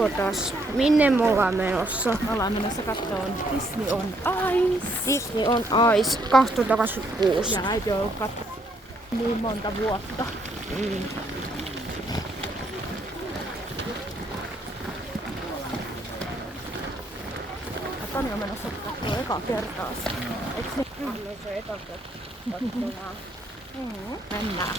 Ootas, minne me ollaan menossa? Me ollaan menossa kattoon Disney on Ice. Disney on Ice 2026. Ja äiti on ollut katsoa niin monta vuotta. Ja Toni on menossa katsoa eka kertaa. Eiks ne? Kyllä se eka kertaa. Mennään.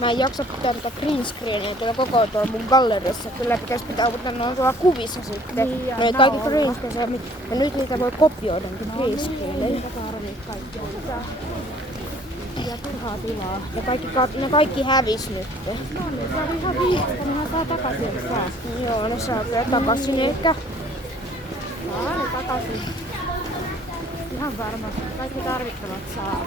Mä en jaksa pitää tätä green screenia tuolla koko tuolla mun galleriassa. Kyllä pitäis pitää ottaa noin tuolla kuvissa sitten. Niin, ja no kaikki nauhoilla. green screen, ja nyt niitä voi kopioida niitä green screenejä. Niitä tarvii kaikkia sitä. Ja turhaa tilaa. Ja ne kaikki hävis nyt. No niin, se on ihan viistosta, niin hän saa takaisin saa. Joo, ne saa kyllä takaisin ehkä. Saa ne takaisin. Ihan varmasti. Kaikki tarvittavat saa.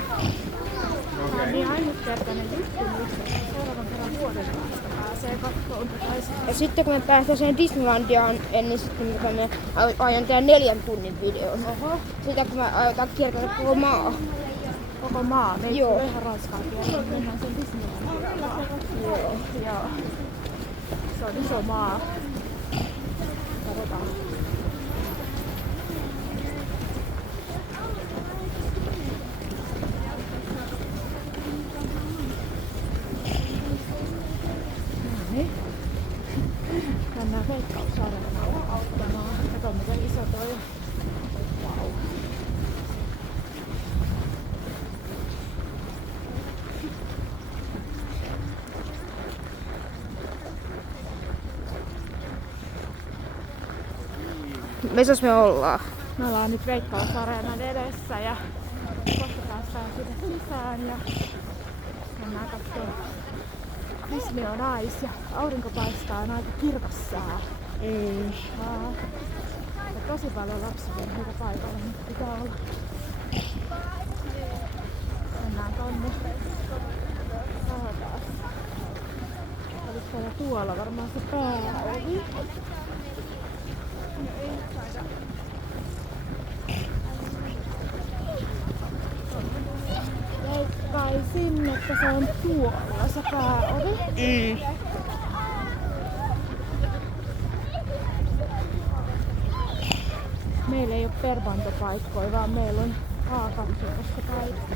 Tämä on niin ainutkertainen juttu, missä seuraavan kerran vuoden päästä pääsee katsomaan takaisin. Ja sitten kun me päästään sen Disneylandiaan, niin sitten me aion tehdä 4 tunnin videon. Oho, Sitä kun mä aiotaan kiertää koko maa. koko maa. Me ei Joo. tule ihan ranskaa kiertää, mennään sen Disneylandiaan. Joo. Joo. Se on iso maa. Katsotaan. Noniin. Mennään Veikkaussaarella auttamaan. Kato miten iso toi on. Vau. Missäs me ollaan? Me ollaan nyt Veikkausareenan edessä ja kohta päästään siitä sisään ja mennään katsomaan Disney on Ice ja aurinko paistaa, on aika kirkas sää. Ja tosi paljon lapsiperheitä paikalla nyt pitää olla. Mennään tonne. Katsotaan. Olis täällä tuolla varmaan se pääovi. Veikkaisin, että se on tuolla se pääovi. Meillä ei oo perbantopaikkoja, vaan meillä on A2 paikka.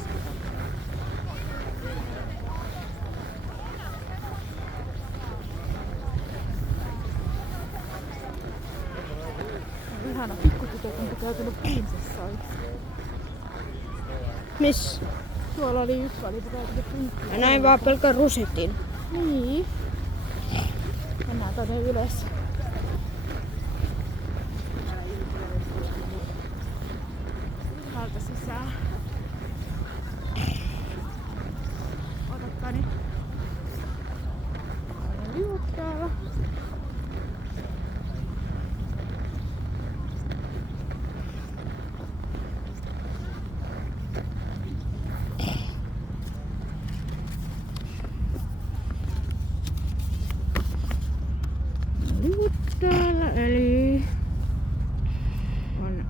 Ihana pikkutytöt on pukeutunut prinsessoiksi. Miss? Tuolla oli yksi, oli pukeutunut prinsessoiksi. Ja näin vaan pelkän rusetin. Niin. Mennään tonne ylös. Täältä sisään. Otattani. Toinen liut täällä. Liut täällä, eli on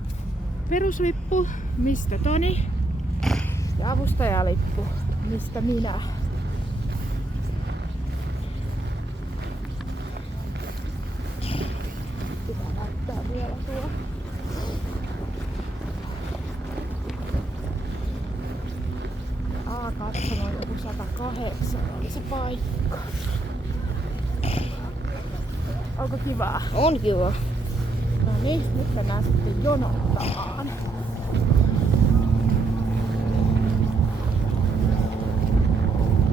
peruslippu, mistä Toni, ja avustajalippu, mistä minä. Pitää näyttää vielä tuo. A2 on joku 108 oli se paikka. Onko kivaa? On kiva. No niin, nyt mennään sitten jonottamaan.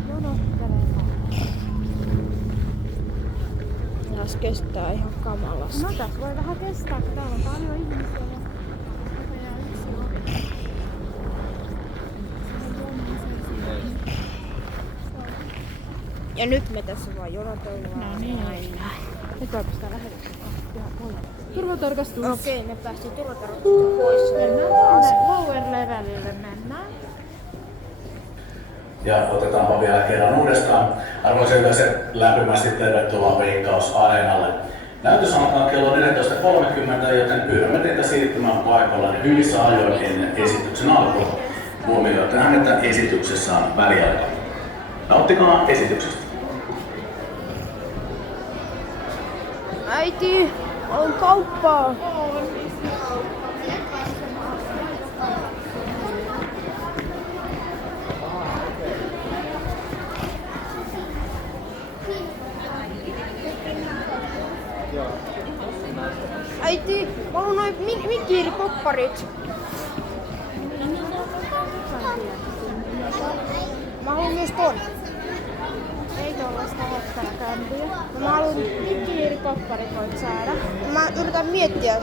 Jonottelemaan. Taas kestää ihan kamalasti. No tässä voi vähän kestää, kun täällä on paljon ihmisiä ja näköjään yksi on. Ja nyt me tässä vaan jonotellaan. No niin. Näin. Nyt voipas tää lähetystä ihan pois. Turvatarkastus. Okei, me päästiin turvatarkastuksesta pois. Mennään tonne lower levelille mennään. Ja otetaanpa vielä kerran uudestaan. Arvoisa yleisö, lämpimästi tervetuloa Veikkaus Areenalle. Näytös alkaa kello 14.30, joten pyydämme teitä siirtymään paikalle hyvissä ajoin ennen esityksen alkua. Huomioitahan, että esityksessä on väliaika. Nauttikaa esityksestä. Äiti, on kauppaa. Äiti, mä haluan noin Mikkiiri-popparit. Mä haluan myös ton. Ei tollaista hopparakämpiä. Mä haluan... Mikkihiiripopparit voit saada. Mä yritän miettiä.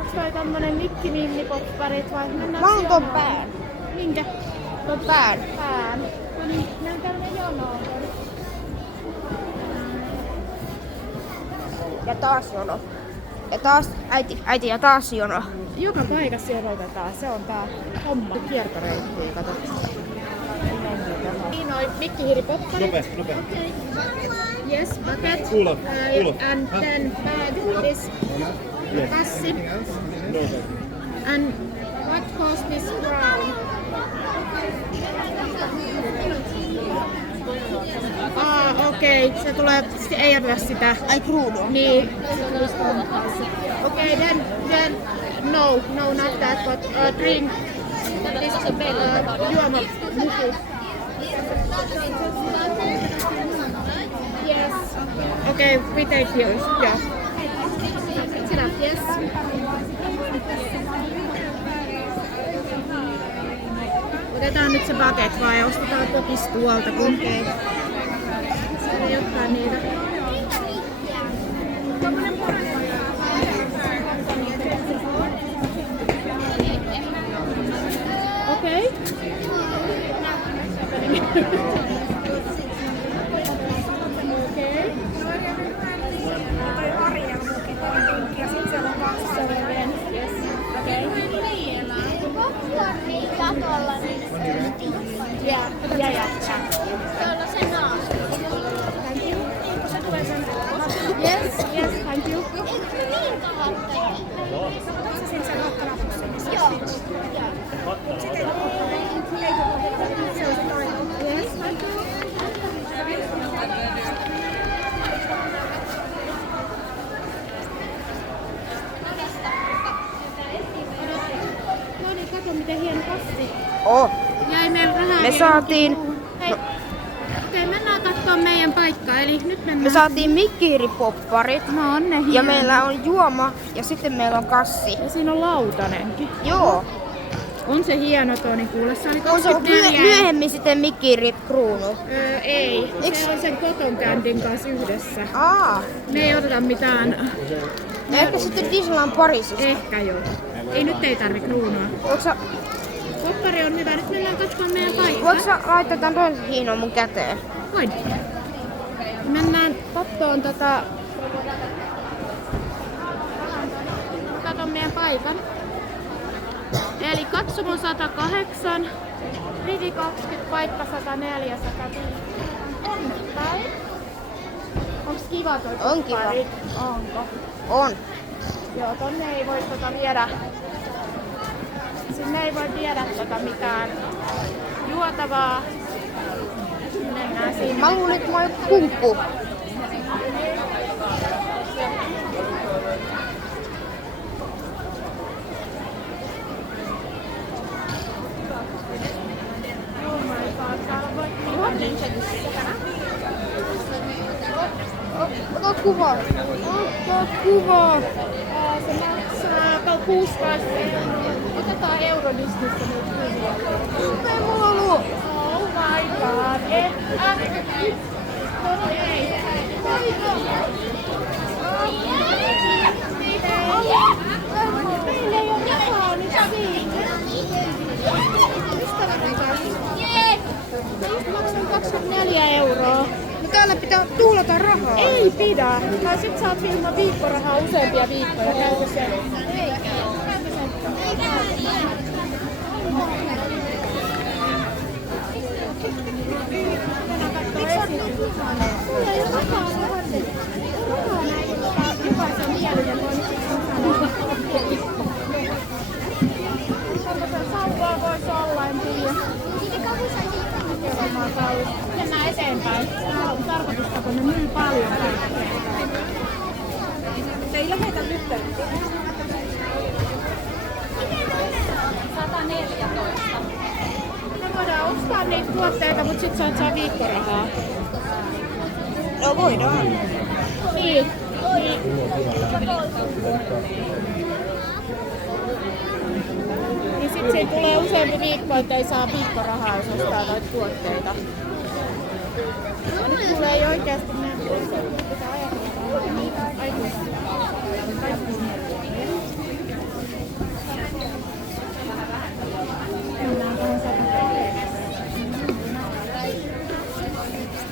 Onks toi tommonen mikkiminnipopparit vai mennään Mä haluan ton jonoon? pään. Minkä? Ton pään. Pään. No niin, mennään tänne jonoon. Ja taas jono. Ja taas äiti ja taas jono. Joka paikassa jonotetaan. Se on tää homma. Kiertoreittiä, kato. Niin noi mikkihiiripopparit. Nopea. Yes, bucket. Pull up. And then bag this kassi. And what cost this crown? Okei. Se tulee, ei oteta sitä. Ai kruunua. Niin. Okei, then no, not that, but drink. This juoma muku. Yes. Okay, we take yours. Yeah. Sit up, yes. Otetaan nyt se bucket vai ostetaan kokis tuolta, kun okay. Ei olekaan niitä. Okei. Yes, thank you. Yes, thank you. No niin, kato miten hieno kassi. Oh. Jäi meillä rahaa. Me saatiin... Hei. Okei, mennään katsomaan meidän paikkaa. Eli nyt mennään. Me saatiin Mikkiiri-popparit. No on ne hienot. Ja meillä on juoma ja sitten meillä on kassi. Ja siinä on lautanenkin. Joo. On se hieno Toni, kuule. Se oli On se 24. myöhemmin sitten Mikkiiri-kruunu. Ei. Eiks? Se on sen Cotton Candyn kanssa yhdessä. Aa. Me ei oteta mitään. Ehkä sitten Disneyland Pariisista. Ehkä joo. Ei nyt ei tarvi kruunua. Voitko sä, Poppari on hyvä. Nyt mennään katsomaan meidän paikkaa. voitko sä laittaa tän toisen hiinon mun käteen? Voin. Mennään kattoon Katon meidän paikan. Eli katsomo 108, rivi 20, paikka 104, 105. On päin. Onks kiva toi On kiva. poppari? Onko? On. Joo, tonne ei voi viedä. Sinne ei voi viedä mitään juotavaa. Mennään sinne. Mä luulin, että mä oon joku kumppu. Ota kuva. Ota kuva. Se maksaa 16. Otetaan Eurodisneystä nyt kuvia. Ei mulla ollut. Oh my god. Ei. Meillä ei ole rahaa nyt siitä. Ystäväni kanssa. Mä just maksan 24 €. No täällä pitää tuhlata rahaa. Ei pidä. Tai sit saat ilman viikkorahaa useampia viikkoja. Käykö se? Sauvaa voisi olla, en tiedä. Mennään eteenpäin. Tää on tarkoitusta, kun ne myy paljon kaikkea. Se ei lähetä nyt. 114. Me voidaan ostaa niitä tuotteita, mutta sit sä et saa viikkorahaa. No voidaan. Niin. Niin sit siinä tulee useampi viikko, ettei saa viikkorahaa, jos ostaa noita tuotteita. Ja nyt mulla ei oikeesti näe. Pitää ajatella niitä aikuisia.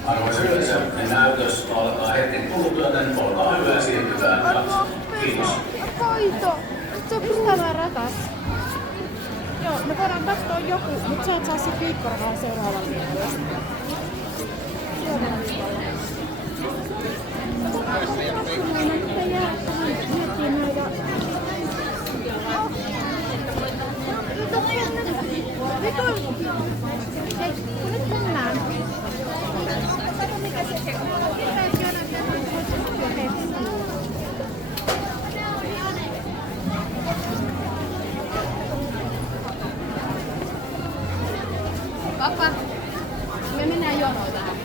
Arvoisa yleisö, näytös alkaa hetken kuluttua, joten olkaa hyvä siirtyvään katsomaan. Kiitos. Hoito! Se on pystyvä ratas. Joo, me voidaan katsoa joku, mutta sä et saa sit viikkorahaa seuraavalla viikolla. Nyt mennään. Papa, me mennään jonoon tähän.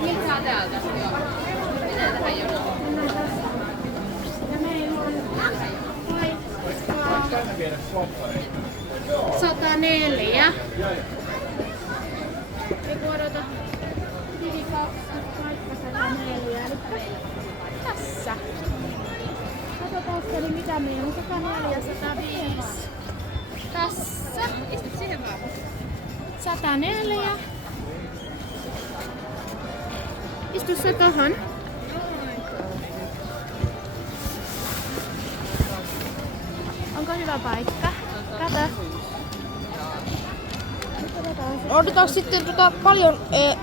Miltä saa täältä? Joo. Mennään tähän jonoon. Ja meillä on 104. Ei odota. Tili 2, paikka 104. Eli tässä. Katsotaan eli mitä meillä on. 104, 105. Tässä. Istu siihen vaan. 104. Istu sä tohon. Onko hyvä paikka? Kato. Odotetaan sitten paljon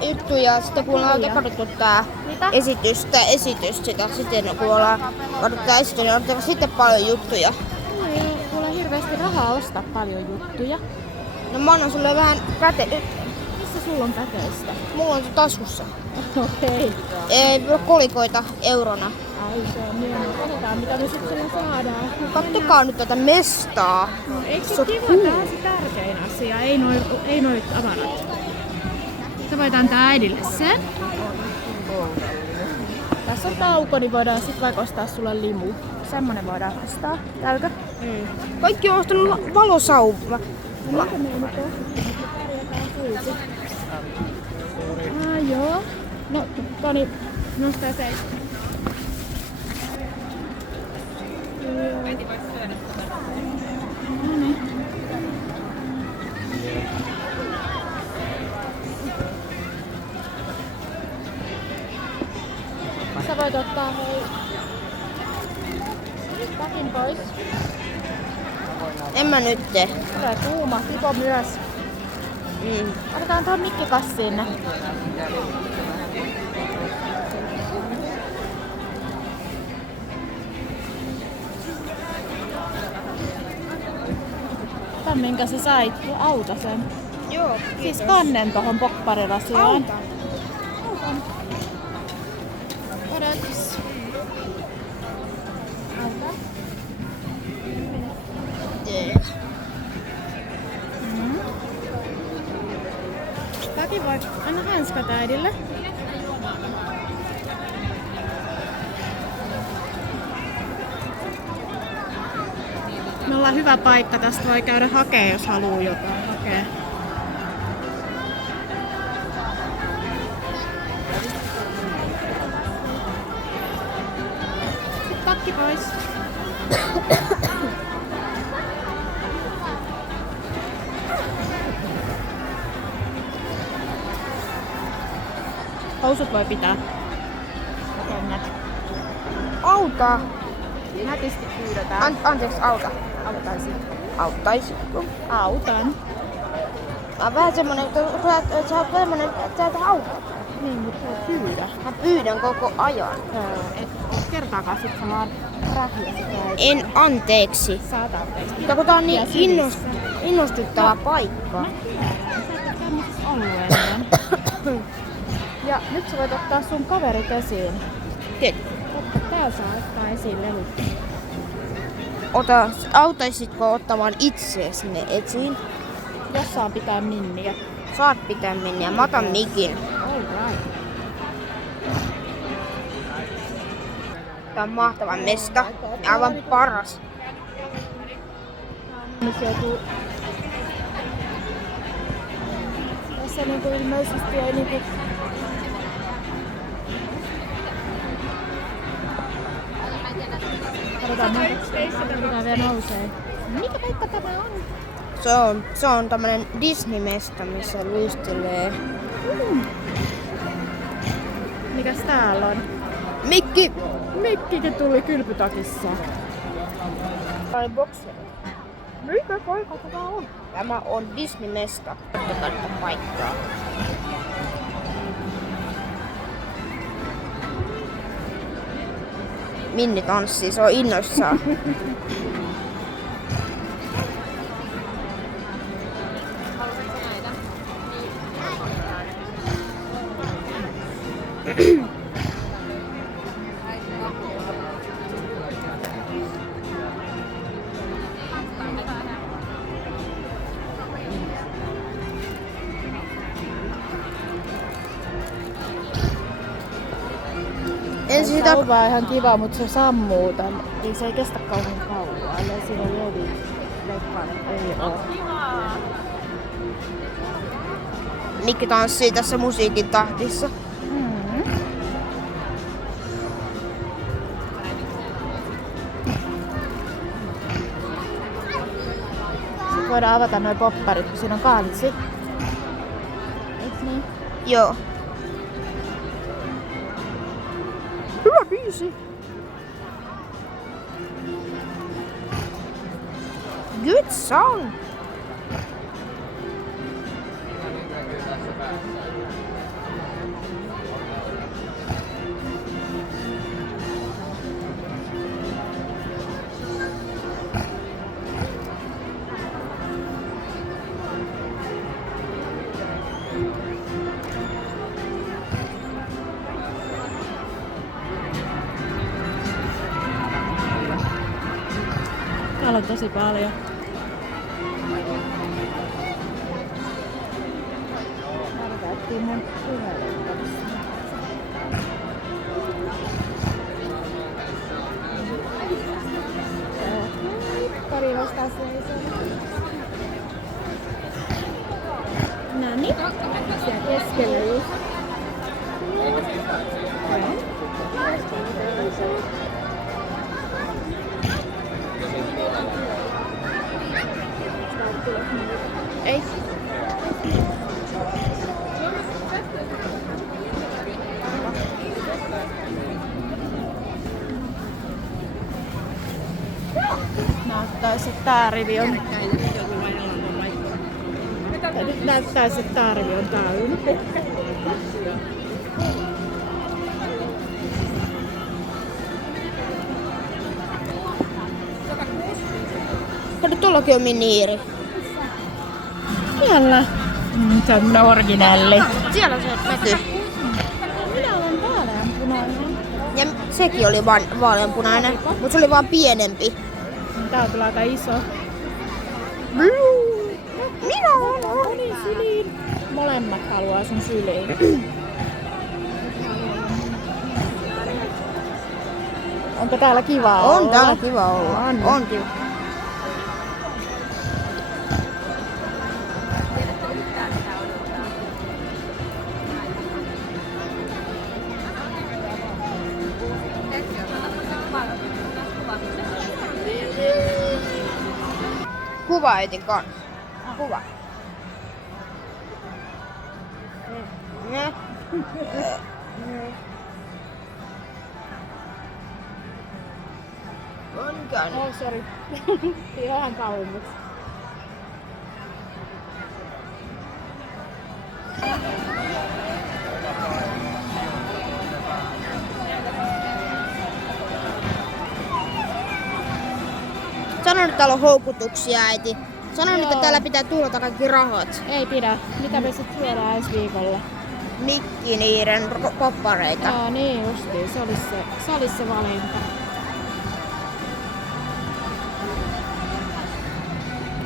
juttuja, sitten kun ollaan katsottu tää Mitä? esitys sitä, sitten kun ollaan katsottu tää esitys, niin odotetaan sitten paljon juttuja. Mulla ei ole kuule hirveästi rahaa ostaa paljon juttuja. No mä annan sulle vähän Missä sulla on käteistä? mulla on se taskussa. Okei. Kolikoita eurona. Ai se on niin. Katsotaan mitä me sitten saadaan. Kattokaa nyt tätä mestaa. No, eikö Se se on kiva? cool. Tää on se tärkein asia, ei noit avarat. Sä voit antaa äidille sen. Tässä on tauko, niin voidaan sit vaikka ostaa sulle limu. Semmonen voidaan ostaa. Täältä? Kaikki on ostanut valosauva. No mitä me nyt ostaa? Pärjätään silti. Joo. No, Toni, nostaa se. Äiti voisi syödä tätä. No niin. Sä voit ottaa takin pois. En mä nyt tee. Tulee kuuma, Tipo myös. Otetaan tuohon mikkikassiin ne. Tän minkä sä sait, auta sen. Joo, Siis kannen tohon popparirasiaan. Autan. Odotus. Auta. Yes. Tati voi, anna hanskat äidille. Me ollaan hyvä paikka, tästä voi käydä hakee, jos haluaa jotain hakea. Sitten takki pois. Housut voi pitää. Kengät. Auta. Nätisti pyydetään. Anteeksi, auta. Auttaisin. Auttaisitko? Autan. Mä oon vähän semmonen, että sä oot semmonen, että sä et auta. Niin, mutta sä pyydä. Mä pyydän koko ajan. Et oo kertaakaan sit sä vaan rähiäsi käytä. En anteeksi. Saat anteeksi. Mutta kun tää on Ja niin sylissä. innostuttava paikka. Sä et oo tämmöisessä ollut ennen. Ja nyt sä voit ottaa sun kaverit esiin. Tää saa ottaa esiin lelut. Auttaisitko ottamaan itse sinne etsiin? Jos saa pitää minniä. Saat pitää minniä. Mä otan mikin. Alright. Tää on mahtava mesta. Aivan paras. Nyt joutuu... Tässä niinku ilmeisesti ei niinku... Katsotaan vielä nousee. Mikä paikka tämä on? Se on tämmönen Disney-mesta, missä luistelee Mikäs täällä on? Mikki! Mikkikin tuli kylpytakissa. Tää oli bokseri. Mikä paikka tämä on? Tämä on Disney-mesta. Katsotaan tätä paikkaa. Minni tanssii, se on innoissaan. Ensin Se sitä on vaan ihan kiva, mutta se sammuu tän. Niin se ei kestä kauhean kauan. Ja siinä levi leppaan ei oo. Mikki tanssii tässä musiikin tahdissa. Sitten voidaan avata noi popparit, kun siinä on kansi. Eiks niin? Joo. Hyvä biisi. Good song. Täällä on tosi paljon. Täällä käyttiin mun puhelun kanssa. Pari vastaan seisoo. Noniin. Siellä keskellä just. Ei. Näyttäis, että tää rivi on... Nyt näyttäis, että tää rivi on täynnä. Kato, tuollakin on miniiri. Siellä. Se on minä originaali. Siellä se näkyy. Minä olen vaaleanpunainen. Ja sekin oli vaaleanpunainen, mutta se oli vaan pienempi. Tää on kyllä aika iso. Minä Moni syliin. Molemmat haluaa sun syliin. Onko täällä kivaa olla? On täällä kiva olla. On kiva. Kuva äitin kanssa. Kuva. Ne. On käynyt. Oh, sori. Ihan kauemmaksi. Sano nyt täällä on houkutuksia, äiti. Sano nyt, Joo. että täällä pitää tuhlata kaikki rahat. Ei pidä. Mitä me sit syödään ensi viikolla? Mikkiniiren poppareita. Aa niin justiin, se olisi se valinta.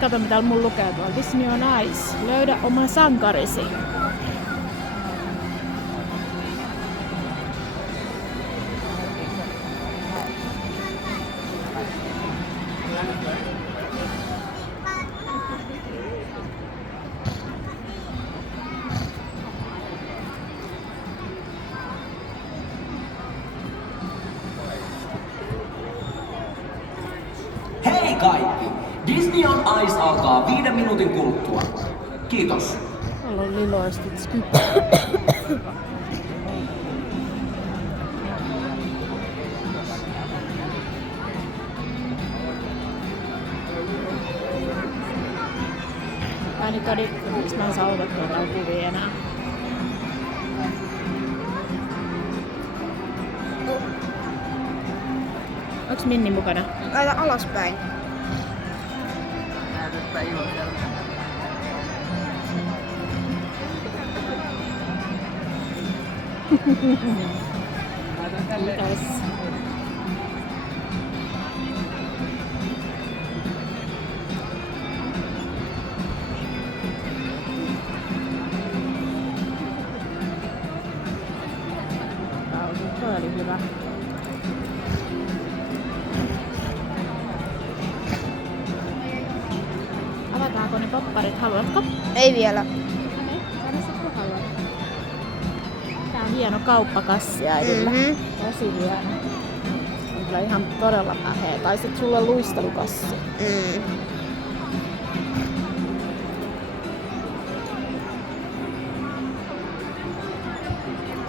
Kato mitä mun lukee tuolla. Disney on nice. Löydä oma sankarisi. Hei kaikki! Disney on Ice alkaa 5 minuutin kuluttua. Kiitos. Täällä on liloistit skyp. Mä nyt miksi mä en saa otettua täällä kuvia enää. Onks Minni mukana? Laita alaspäin. Mitäs? Toi oli hyvä. Avataanko ne popparit? Haluatko? Ei vielä. Okei, anna sit kun haluat. Tää on hieno kauppakassi äidillä. Tosi hieno. On kyllä ihan todella päheä. Tai sit sulla on luistelukassi.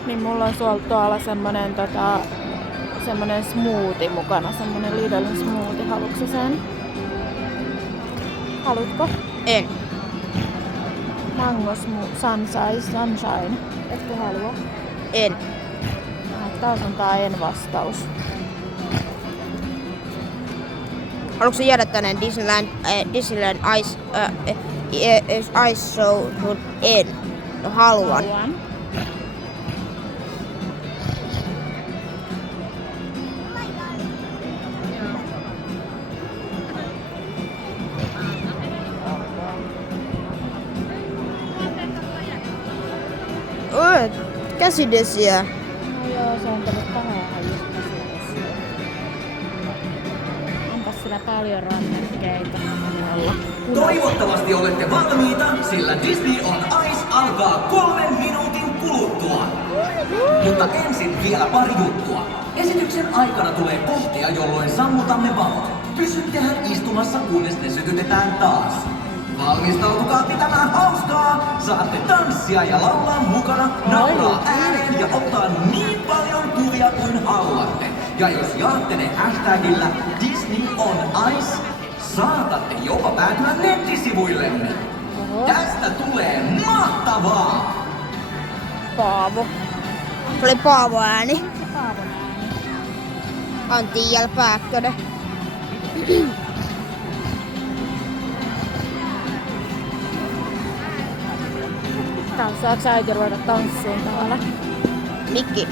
Niin mulla on tuolla semmonen smoothie mukana. Semmonen Lidlin smoothie. Haluatko sen? Haluatko? En. Mango sunshine. Etkö halua? En. Taas on tää en-vastaus. Haluatko jäädä tänne Disneyland Ice Showhun? En. No haluan. Haluan. Käsidesiä. No joo, se on tullut pahaa just käsidesiä. Onpas sillä paljon rannekkeita alla. Toivottavasti olette valmiita, sillä Disney on Ice alkaa 3 minuutin kuluttua. Mutta ensin vielä pari juttua. Esityksen aikana tulee kohtia, jolloin sammutamme valot. Pysykäähän istumassa, kunnes ne sytytetään taas. Valmistautukaa pitämään hauskaa! Saatte tanssia ja laulaa mukana, nauraa ääneen ja ottaa niin paljon kuvia kuin haluatte. Ja jos jaatte ne hashtagillä Disney on Ice, saatatte jopa päätyä nettisivuillemme. Tästä tulee mahtavaa! Paavo. Se oli Paavo ääni. Se Paavon ääni. Antti Jäl Pääkkönen. Saatko äiti ruveta tanssiin täällä? Mikki.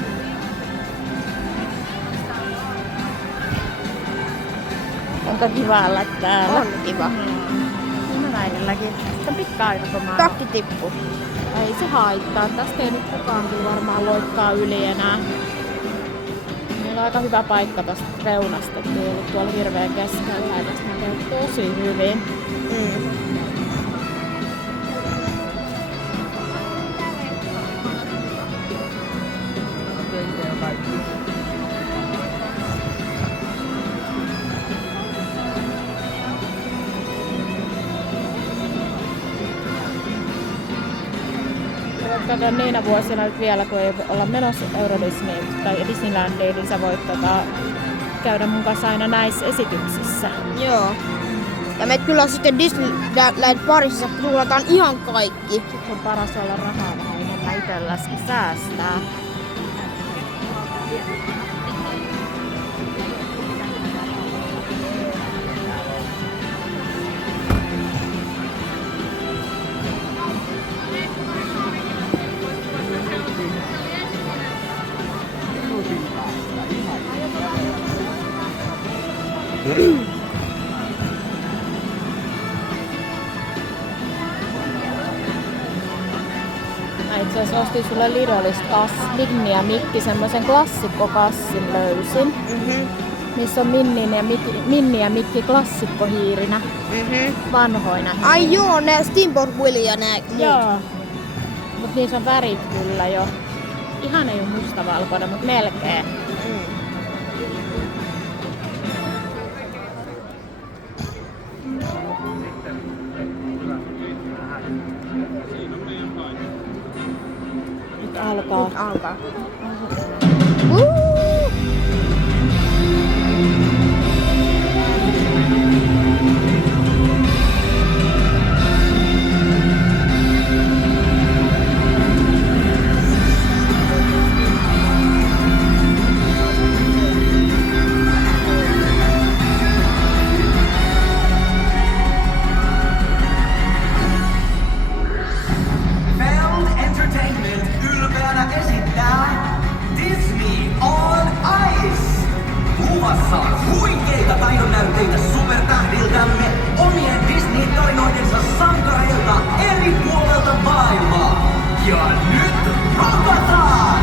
Onko kiva olla täällä? On kiva. Minun äidilläkin. Sitten pitkä aika kun mä... Takki tippu. Ei se haittaa. Tästä ei nyt kukaan kyllä varmaan loikkaa yli enää. Meillä on aika hyvä paikka tosta reunasta, ettei ollut tuolla hirveän keskellä. Ja tästä näkee tosi hyvin. Kato niinä vuosina nyt vielä, kun ei olla menossa Euro Disneyin tai Disneylandiin, niin sä voit käydä mun kanssa aina näissä esityksissä. Joo. Ja me kyllä sitten Disneyland Parisissa tuhlataan ihan kaikki. Sitten on paras olla rahaa vähän enemmän itselläskin säästää. Mä itse asiassa ostin sulle Lidlista Minni ja Mikki semmosen klassikkokassin löysin. Missä on Minni ja Mikki klassikkohiirinä. Vanhoina. Ai joo, ne Steamboat Willie ja nää. Joo. Mut niissä on värit kyllä jo. Ihan ei oo mustavalkoinen, mut melkein. Nyt alkaa. Nyt alkaa. Feld Entertainment ylpeänä esittää Disney on Ice! Luvassa on huikeita taidonnäytteitä supertähdiltämme omien Disney-tarinoidensa sankareilta eri puolelta maailmaa. Ja nyt rakataan!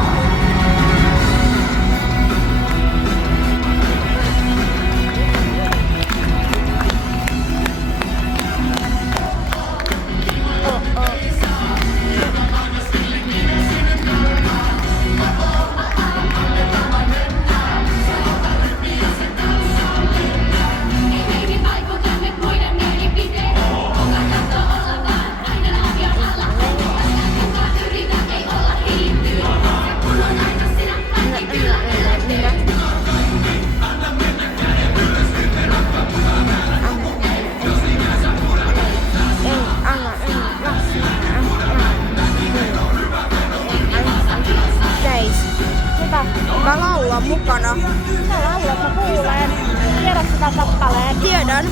Mä laulan mukana. Mä laulat, mä kuulen. Tiedät sitä kappaleen? Tiedän.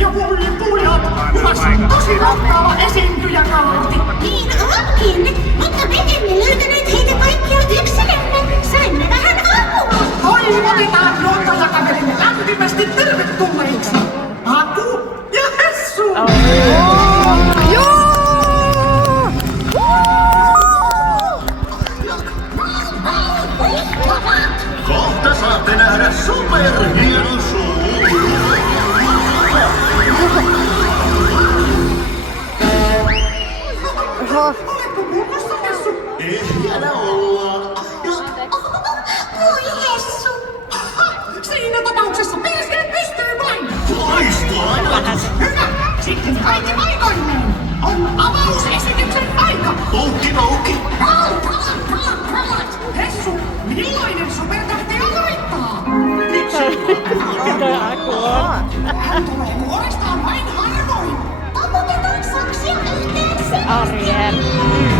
ja pujat. Luvassa tosi rakkaava esiintyjäkalentti. Niin onkin, mutta me emme löytäneet heitä kaikkia yksilömme. Saimme vähän apua. Toivotetaan juontajakaverille lämpimästi tervetulleiksi. Aku ja Hessu. superhieno suu. Oletko kunnossa, Hessu? Ehjänä ollaan. Voi Hessu! Siinä tapauksessa PSG pystyy vain. Loistavaa! Hyvä! Sitten kaikki paikoilleen. On avausesityksen aika. Oukki. Hessu, millainen supertähti aloittaa? Hän tulee vuorestaan vain harvoin. Taputetaan saksia yhteen. Se Ariel.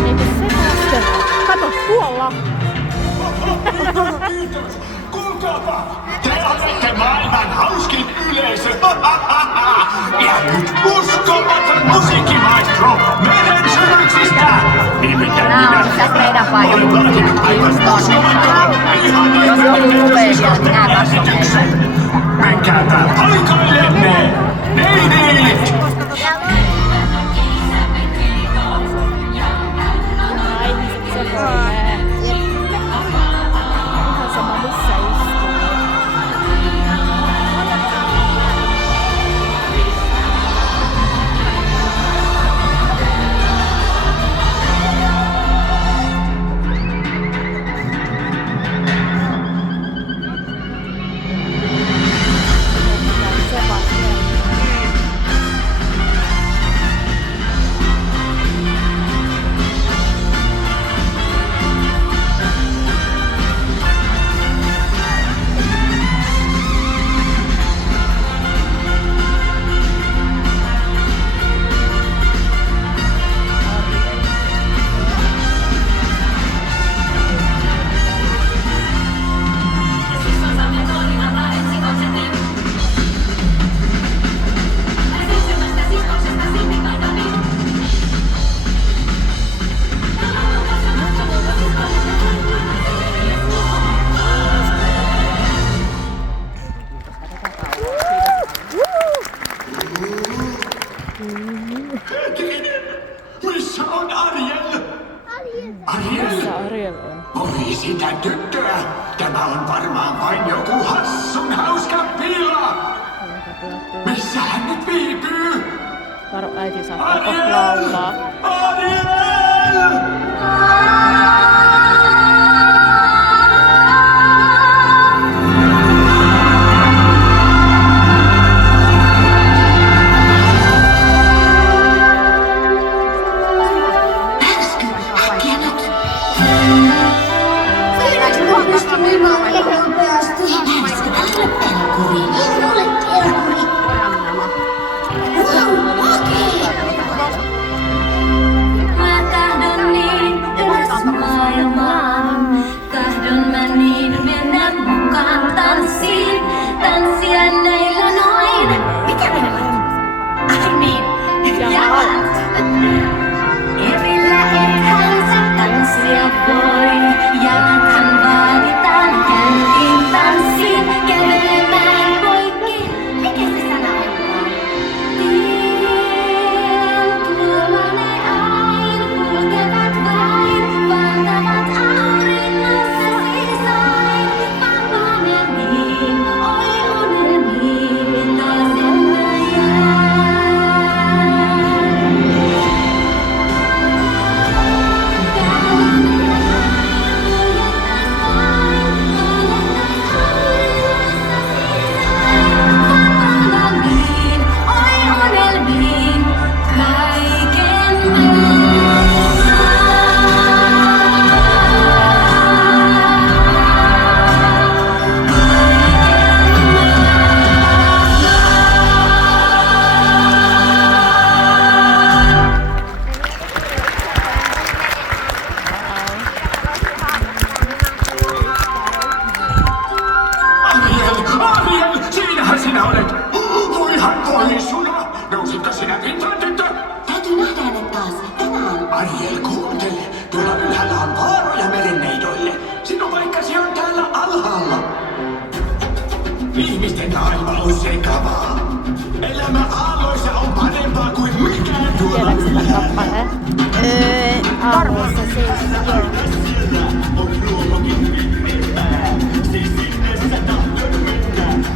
Eikö se äsken? Kato tuolla. Kiitos! Kuulkaapa! Te olette maailman hauskin yleisö! Ja nyt uskomaton musiikkimaestro meidän syvyyksistä! Nimittäin minä olen valinnut aivan uskomattoman ihanen esityksen! Menkääpä paikoillenne! Neidit! Se tulee. Ihan sama missä istuu. Missä on Ariel? Missä Ariel on? Oi sitä tyttöä! Tämä on varmaan vain joku hassun hauska pila! Missä hän nyt viipyy? Varo äiti saattaa kohta laulaa. Ariel! Äkkiä nyt! Pyydätkö luokasta minua niin nopeasti? Pääskö älä pelkuri? En ole pelkuri. Okei. Mä tahdon niin ylös maailmaan. Tahdon mä niin mennä mukaan tanssiin. Tanssia näillä noin. Mitä minä olen? Ai niin, jalat. Erillä eihän sä tanssia voi. Jalathan vaaditaan käyntiin tanssiin. Kävelemään poikki. Mikä se sana on? Tien tuolla ne aina kulkevat vain. Valtavat auringossa sisain. Vapaana niin, oi unelmiin. Taas en mä jää. Ariel! Siinähän sinä olet! Voihan poisuna! Nousitko sinä pintaan, tyttö? Täytyy nähdä hänet taas. Tänään. Ariel, kuuntele! Tuolla ylhäällä on vaaroja merenneidoille. Sinun paikkasi on täällä alhaalla. Ihmisten maailma on sekavaa. Elämä aalloissa on parempaa kuin mikään tuolla Tiedätkö sitä ylhäällä. kappaleen? Varmaan se siis. Siellä on luomakin pimmeää. Siis sinne sä tahdot mennä.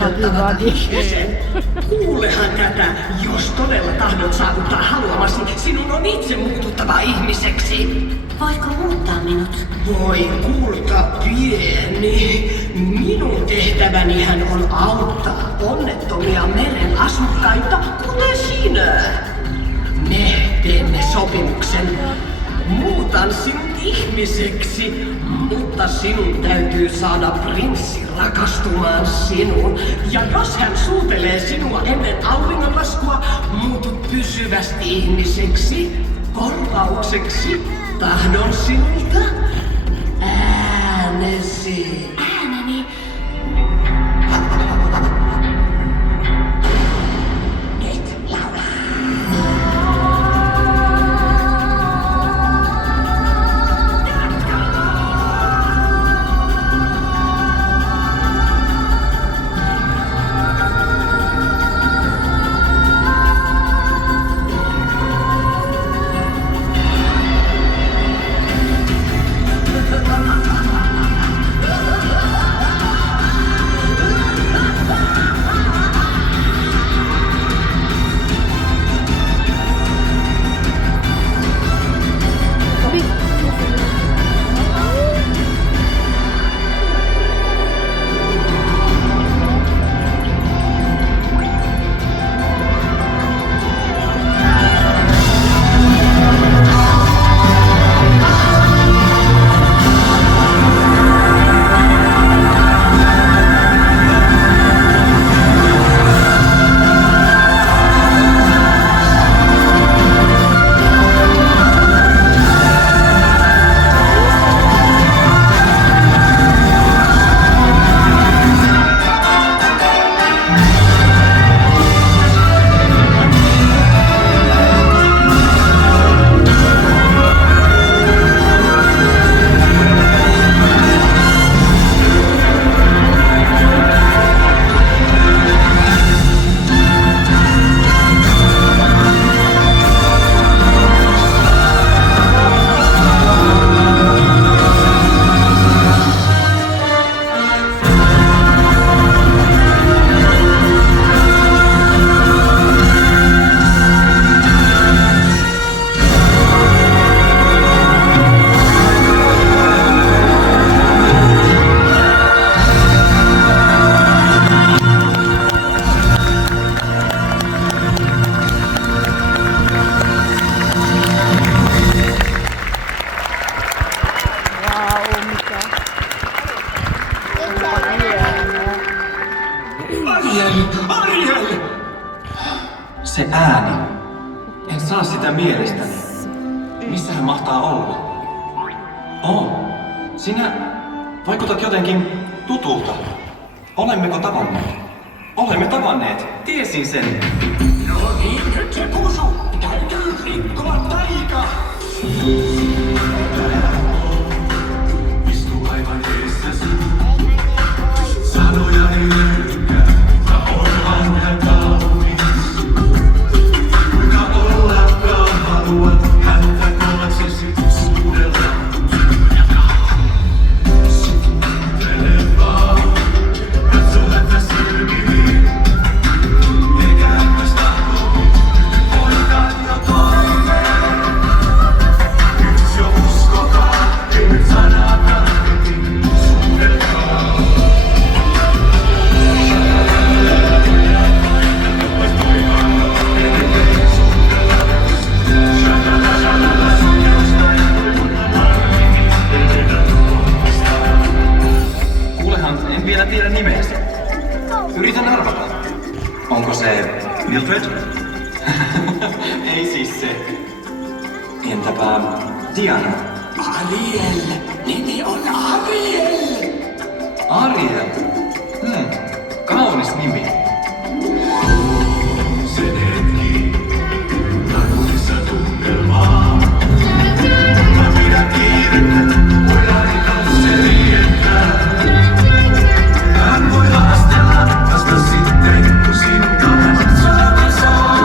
mahdottavat ihmisen. Kuulehan tätä, jos todella tahdot saavuttaa haluamasi, sinun on itse muututtava ihmiseksi. Voitko muuttaa minut? Voi kulta pieni. Minun tehtävänihän on auttaa onnettomia meren asukkaita, kuten sinä. Me teemme sopimuksen. Muutan sinut ihmiseksi, mutta sinun täytyy saada prinssi rakastumaan sinuun. Ja jos hän suutelee sinua ennen auringonlaskua, muutut pysyvästi ihmiseksi. Korvaukseksi tahdon sinulta äänesi. Ääneni. Nyt laula. Ariel! Se ääni. En saa sitä mielestäni. Missä hän mahtaa olla? Sinä vaikutat jotenkin tutulta. Olemmeko tavanneet? Olemme tavanneet. Tiesin sen. No niin, nyt se pusu! Täytyy rikkoa taika! Istu aivan eessäsi. Sanoja ei löydykään, ja onhan hän kaunis. Kuinka ollakaan haluat häntä kovaksesi suudella. Kuuntele vaan, katso häntä silmiin. Eikä hämmäs tahto, poikaan jo toiveen. Nyt jo uskotaan, ei nyt sanaa tarkoitin suudellaan. Kuulehan, en vielä tiedä nimeäsi. Yritän arvata. Onko se Mildred? Ei siis se. Entäpä Diana? Ariel! Nimi on Ariel! Ariel? Kaunis nimi. Sen hetki, takuissa tunnelmaa. Mä pidän kiirettä, voidaan se rientää. Hän voi haastella vasta sitten, kun sinulta hän saada saa.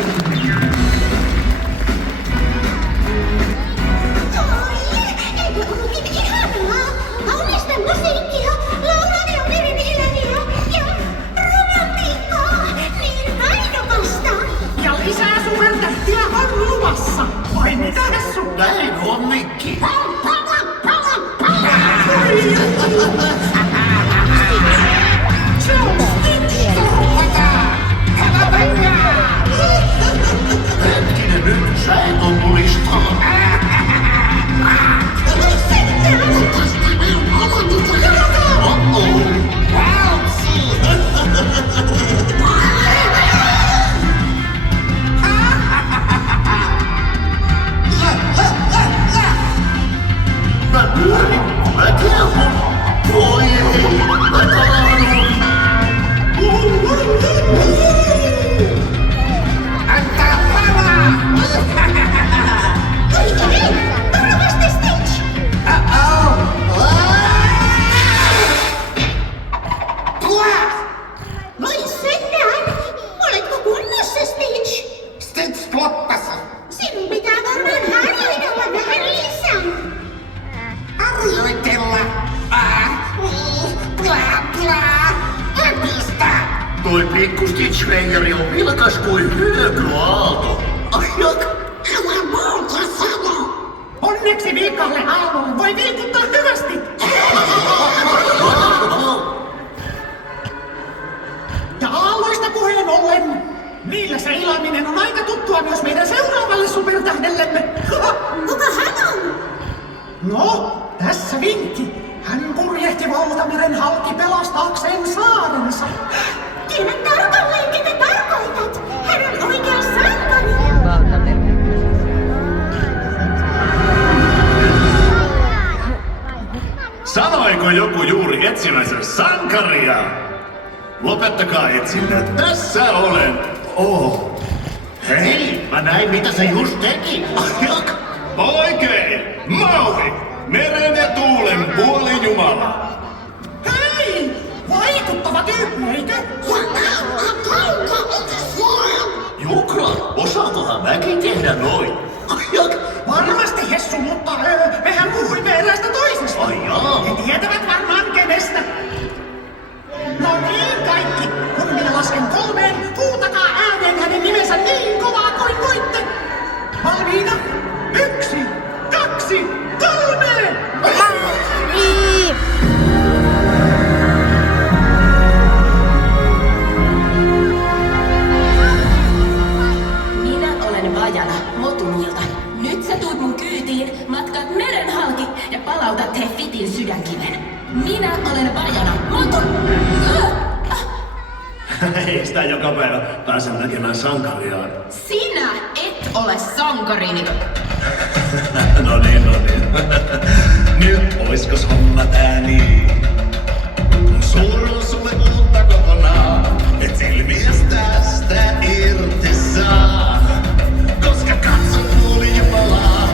Oi, eikö ollutkin ihanaa? Kaunista musiikkia, Lauran ja Meren eläviä ja romantiikkaa, niin mainokasta. Ja lisää supertähtiä on luvassa. Vai mitä Hessu? Näin on, Mikki. Se on Stitch! Älä mennään! Hetkinen nyt, sä et oo mulistalla. Mä pyörin, mä tiedän. Voi ei, mä kaadun. Antaa palaa! Oikein! Varovasti, Stitch! Voi sentään! Oletko kunnossa, Stitch? Stitch floppasi. Sinun pitää varmaan harjoitella vähän lisää. Harjoitella. Toi pikku Stitch-veijari on vilkas kuin hyökyaalto. Ajak! Älä muuta sano! Onneksi viikalle aamuun voi viikuttaa hyvästi. Ja aalloista puheen ollen, niillä seilaaminen on aika tuttua myös meidän seuraavalle supertähdellemme. Kuka hän on? No, tässä vinkki. Hän purjehti valtameren halki pelastaakseen saarensa. Tiedän tarkalleen, ketä tarkoitat. Hän on oikea sankari. Sanoiko joku juuri etsimänsä sankaria? Lopettakaa etsinnät, tässä olen. Oh. Hei, mä näin mitä se just teki. Ajak! Oikein, Maui, meren ja tuulen puolijumala. Hei! Vaikuttava tyyppi, eikö? Jukra, osaakohan mäkin tehdä noin? Ajak! Varmasti Hessu, mutta mehän puhuimme eräästä toisesta. Ai jaa. He tietävät varmaan kenestä. No niin kaikki, kun minä lasken 3, huutakaa ääneen hänen nimensä niin kovaa kuin voitte. Valmiina? 1, 2, 3! Minä olen Vajana, Motumilta. Nyt sä tuut mun kyytiin, matkat meren halki ja palautat he Fitin sydänkiven. Minä olen Vajana, Motu... Ei sitä joka päivä pääse näkemään sankariaan. Sinä et ole sankarini. No niin. Nyt oiskos homma tää niin? Suuri on sulle uutta kokonaan, et selviäs tästä irti saa. Koska katso kuuli Jumalaa,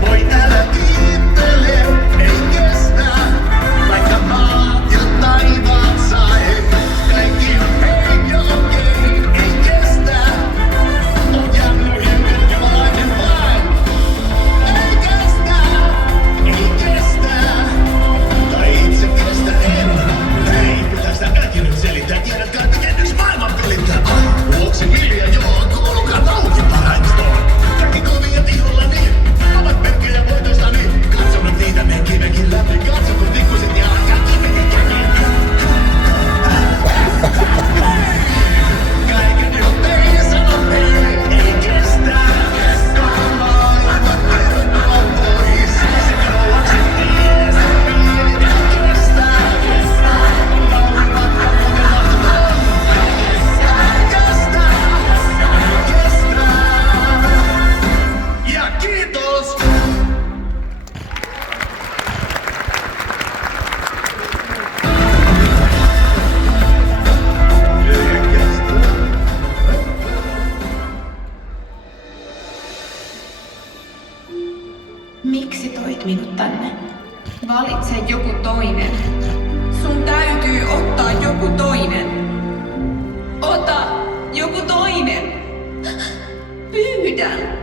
voi älä kiittele, ei kestä. Vaikka maat ja taivaat sai, kaikki on hei ja okei, ei kestä. On jäänyt hiukan jumalainen vain. Ei kestä, ei kestä. Tai itse kestä en. Hei, pitää sitä kaikki nyt selittää. Tiedät kai miten yksi maailman pelittää. Luoksi hiljaa joo, kuulukaa tauti paraistoon. Kaikki kovia tiholla niin. Ovat merkkejä voitosta niin. Katso nyt niitä me kivekin läpi. Katso kun pikkuset ja kaikki kaiken jo tein sano hei, ei kestä. Koko maailman aivan pois. Se kauaksi ties, pieni ei kestä. Laurivat kaupungelmat ei kestä. Ja kiitos. Miksi toit minut tänne? Valitse joku toinen. Sun täytyy ottaa joku toinen. Ota joku toinen. sydän.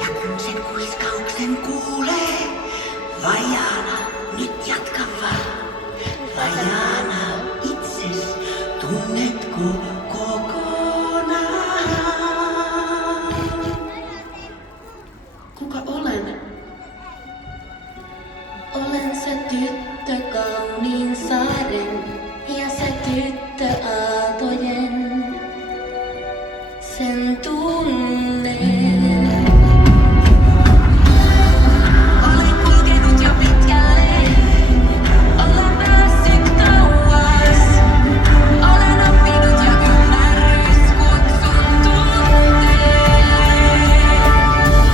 Ja kun sen kuiskauksen kuulee, vajaana, nyt jatka vaan. Vajaana itses, tunnetko kokonaan? Kuka olen? Olen se tyttö kauniin saaren ja se tyttö aaltojen. Sen tunnen. Olen kulkenut jo pitkälle. Olen päässyt kauas. Olen oppinut ja ymmärrys kutsun tunteen.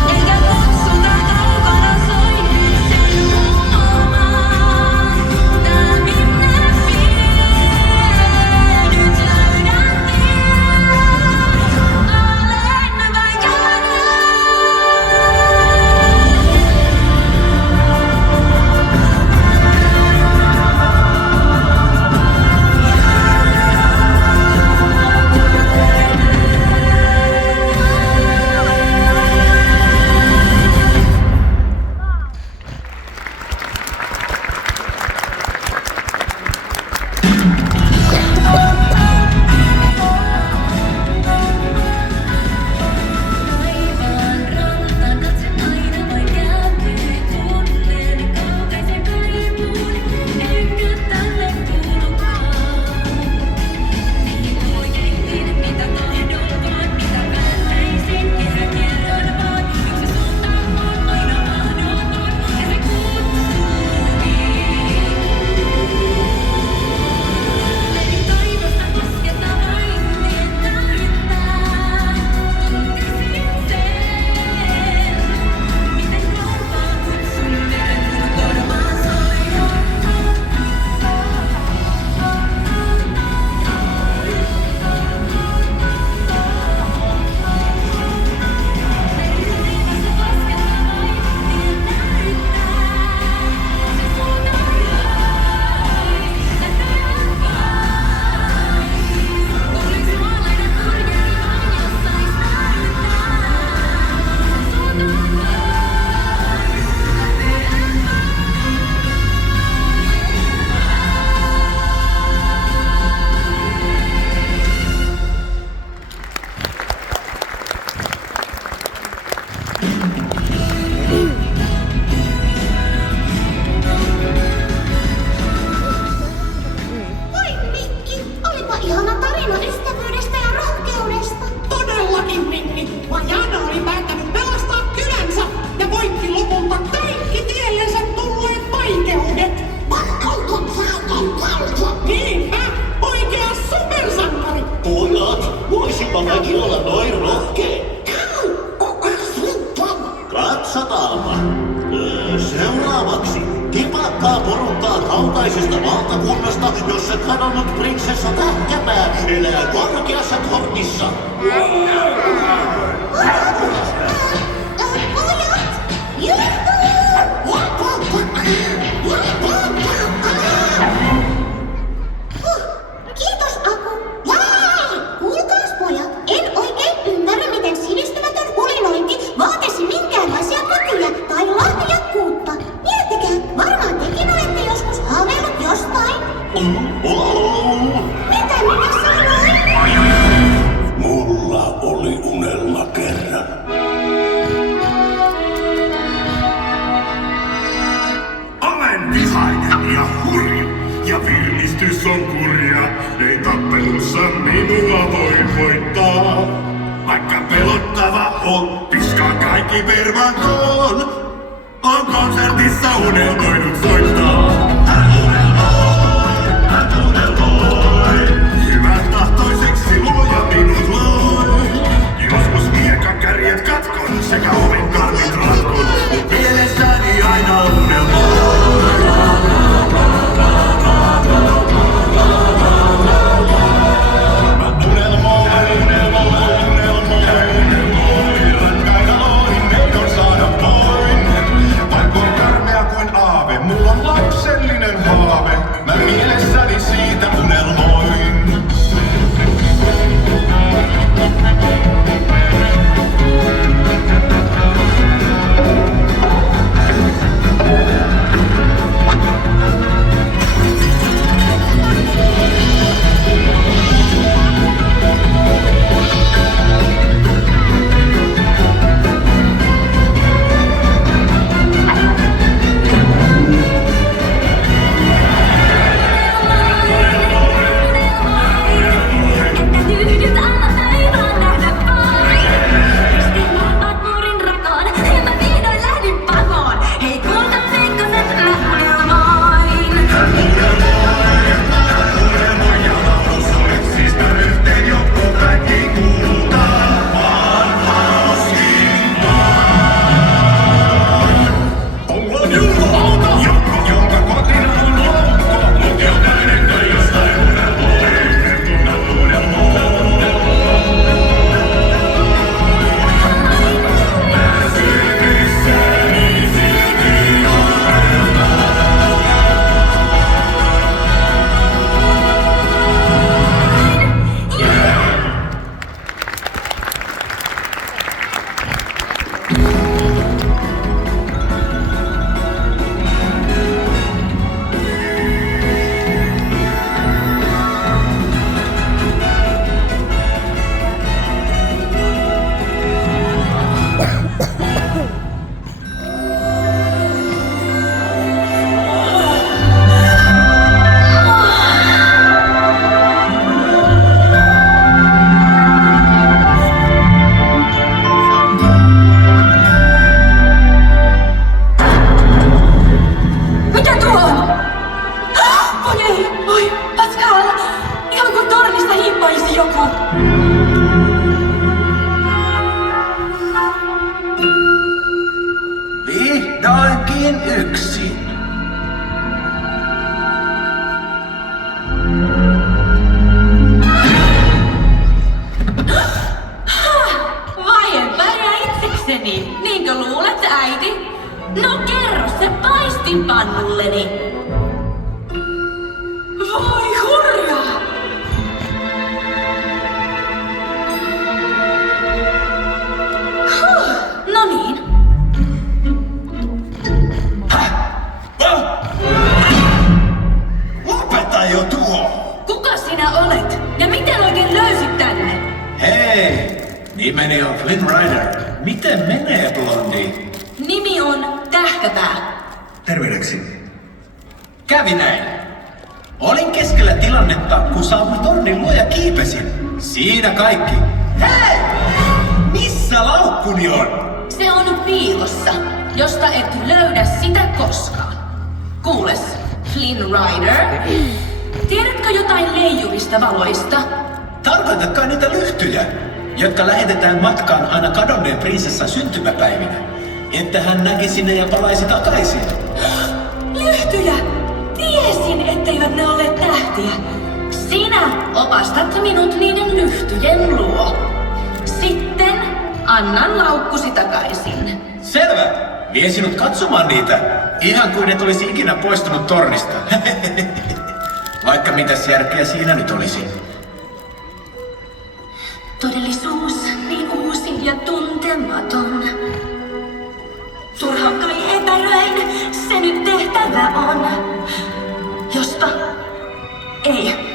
Eikä kutsuta kaukana soi nyt sen huomaan. Tää minne vie, nyt löydän tien. Olen vajana. Taivaan rantaan katse aina vain kääntyy tunnen kaukaisen kaipuun, enkä tänne kuulukaan. Niin oikein, mitä tahdonkaan, mitä päättäisin, kehä kerran vaan. Yksi suuntaan on aina mahdoton, ja se kutsuukin. Meri taivaasta kosketa vain, niin näyttää. Tuntisin sen, miten kaukaa kutsun meren mun korvaan soimaan. Voi Mikki, olipa ihana tarina ystävyydestä ja rohkeudesta. Todellakin, Minni. Vajana oli päättänyt pelastaa kylänsä ja voitti lopulta kaikki tiellensä tulleet vaikeudet. Niinpä, oikea supersankari. Pojat, voisipa mäkin olla noin rohkea. Katsotaanpa. Seuraavaksi tipattaa porukkaa kautaisesta valtakunnasta, jossa kadonnut prinsessa Tähkäpää elää korkeassa tornissa. Kiitos, Aku. Kuulkaas, pojat, en oikein ymmärrä, miten sivistymätön hulinointi vaatisi minkäänlaisia kykyjä tai lahjakkuutta. Miettikää, varmaan tekin olette joskus haaveillut jostain. Mitä minä sanoin? Mulla oli unelma kerran. Olen vihainen ja hurja, ja virnistys on kurja. Ei tappelussa minua voi voittaa. Vaikka pelottava on, piskaa kaikki vermantoon. On konsertissa unelmoinut soittaa. Hän unelmoi. Hyväntahtoiseksi luoja minut loi. Joskus miekan kärjet katkon sekä oven karvit ratkon. Mut mielessäni aina unelmoi. asulleni. Voi hurjaa! No niin. Lopeta jo tuo! Kuka sinä olet? Ja miten oikein löysit tänne? Hei! Nimeni on Flynn Rider. Miten menee, blondi? Nimi on Tähkäpää. Terveydeksi. Kävi näin. Olin keskellä tilannetta, kun saavuin tornin luo ja kiipesin. Siinä kaikki. Hei! Missä laukkuni on? Se on piilossa, josta et löydä sitä koskaan. Kuules, Flynn Rider. Tiedätkö jotain leijuvista valoista? Tarkoitatko niitä lyhtyjä, jotka lähetetään matkaan aina kadonneen prinsessan syntymäpäivinä, että hän näkisi ne ja palaisi takaisin? Lyhtyjä! Tiesin, etteivät ne ole tähtiä. Sinä opastat minut niiden lyhtyjen luo. Sitten annan laukkusi takaisin. Selvä! Vien sinut katsomaan niitä, ihan kuin et olisi ikinä poistunut tornista. Vaikka mitäs järkeä siinä nyt olisi. Todellisuus niin uusi ja tuntematon. Turhaan kai epäröin, se nyt tehtävä on. Jospa... Ei.